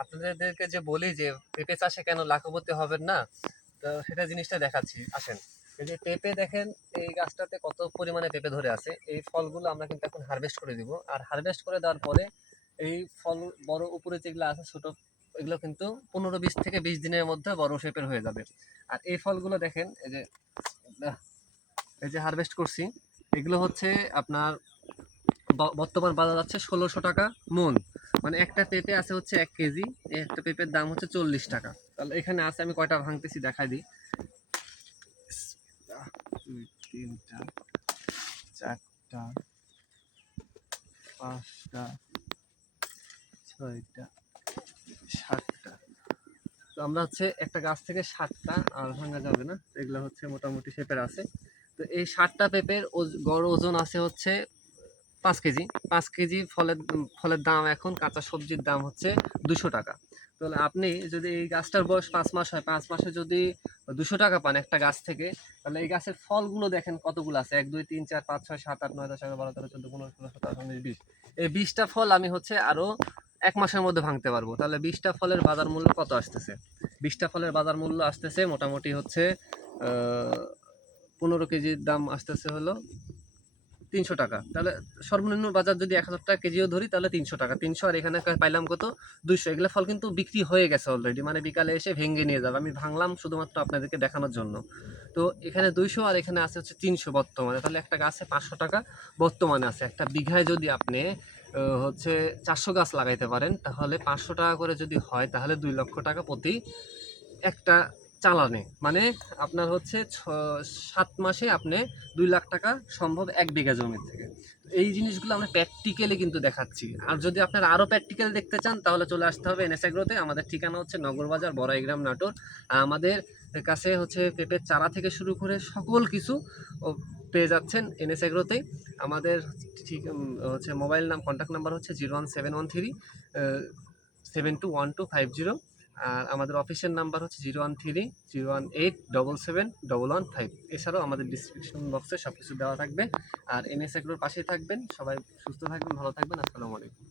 আপনাদেরকে যে বলি যে পেঁপে চাষে কেন লাখপতি হবেন না, তো সেটা জিনিসটা দেখাচ্ছি, আসেন। এই যে পেঁপে দেখেন, এই গাছটাতে কত পরিমাণে পেঁপে ধরে আছে। এই ফলগুলো আমরা কিন্তু এখন হারভেস্ট করে দিব, আর হারভেস্ট করে দেওয়ার পরে এই ফল বড় উপরে যেগুলো আছে ছোট, এগুলো কিন্তু 15-20 থেকে 20 দিনের মধ্যে বড় শেপের হয়ে যাবে। আর এই ফলগুলো দেখেন, এই যে হারভেস্ট করছি, এগুলো হচ্ছে আপনার বর্তমান বাজার যাচ্ছে 1600 টাকা মন। মানে একটা পেঁপে আছে হচ্ছে 1 কেজি, এই একটা পেঁপের দাম হচ্ছে 40 টাকা। তাহলে এখানে আছে, আমি কয়টা ভাঙতেছি দেখাই দিই। 2, 3টা, 4টা, 5টা, 6টা, 7টা। তো আমরা হচ্ছে একটা গাছ থেকে 7টা, আর ভাঙা যাবে না, এগুলো হচ্ছে মোটামুটি শেপের আছে। তো এই 7টা পেঁপের গড় ওজন আছে হচ্ছে 5 কেজি। 5 কেজি ফলের ফলের দাম, এখন কাঁচা সবজির দাম হচ্ছে 200 টাকা। তাহলে আপনি যদি এই গাছটার বয়স 5 মাস হয়, 5 মাসে যদি 200 টাকা পান একটা গাছ থেকে, তাহলে এই গাছের ফলগুলো দেখেন কতগুলো আছে, 1, 2, 3, 4, 5, 6, 7, 8, 9, 10, 11, 12, 13, 14, 15, 16, 17, 18, 19, 20। এই 20টা ফল আমি হচ্ছে আরো 1 মাসের মধ্যে ভাঙতে পারবো। তাহলে 20টা ফলের বাজার মূল্য কত আসতেছে? 20টা ফলের বাজার মূল্য আসতেছে মোটামুটি হচ্ছে 15 কেজির দাম আসতেছে হলো 300 টাকা। তাহলে সর্বনিম্ন বাজার যদি 1000 টাকা কেজিও ধরি, তাহলে 300 টাকা, 300, আর এখানে পাইলাম কত, 200। এগুলো ফল কিন্তু বিক্রি হয়ে গেছে অলরেডি, মানে বিকালে এসে ভেঙে নিয়ে যাবে। আমি ভাঙলাম শুধুমাত্র আপনাদেরকে দেখানোর জন্য। তো এখানে 200 আর এখানে আছে হচ্ছে 300 বর্তমানে। তাহলে একটা গাছে 500 টাকা বর্তমানে আছে। একটা বিঘায় যদি আপনি হচ্ছে 400 গাছ লাগাইতে পারেন, তাহলে 500 টাকা করে যদি হয়, তাহলে 2 লক্ষ টাকা প্রতি একটা চালানে। মানে আপনার হচ্ছে 7 মাসে আপনি 2 লাখ টাকা সম্ভব 1 বিঘা জমির থেকে। এই জিনিসগুলো আমরা প্র্যাকটিক্যালি কিন্তু দেখাচ্ছি। আর যদি আপনারা আরও প্র্যাকটিক্যাল দেখতে চান, তাহলে চলে আসতে হবে এনএস এগ্রোতে। আমাদের ঠিকানা হচ্ছে নগরবাজার, বড়াইগ্রাম, নাটোর। আর আমাদের কাছে হচ্ছে পেঁপের চারা থেকে শুরু করে সকল কিছু পেয়ে যাচ্ছেন এনএস এগ্রোতেই। আমাদের ঠিক হচ্ছে মোবাইল কন্ট্যাক্ট নাম্বার হচ্ছে 01713 721250। আর আমাদের অফিসের নাম্বার হচ্ছে 013-018-77-115। এছাড়াও আমাদের ডিসক্রিপশন বক্সে সব কিছু দেওয়া থাকবে। আর এনএস এগ্রোর পাশেই থাকবেন। সবাই সুস্থ থাকবেন, ভালো থাকবেন। আসসালামু আলাইকুম।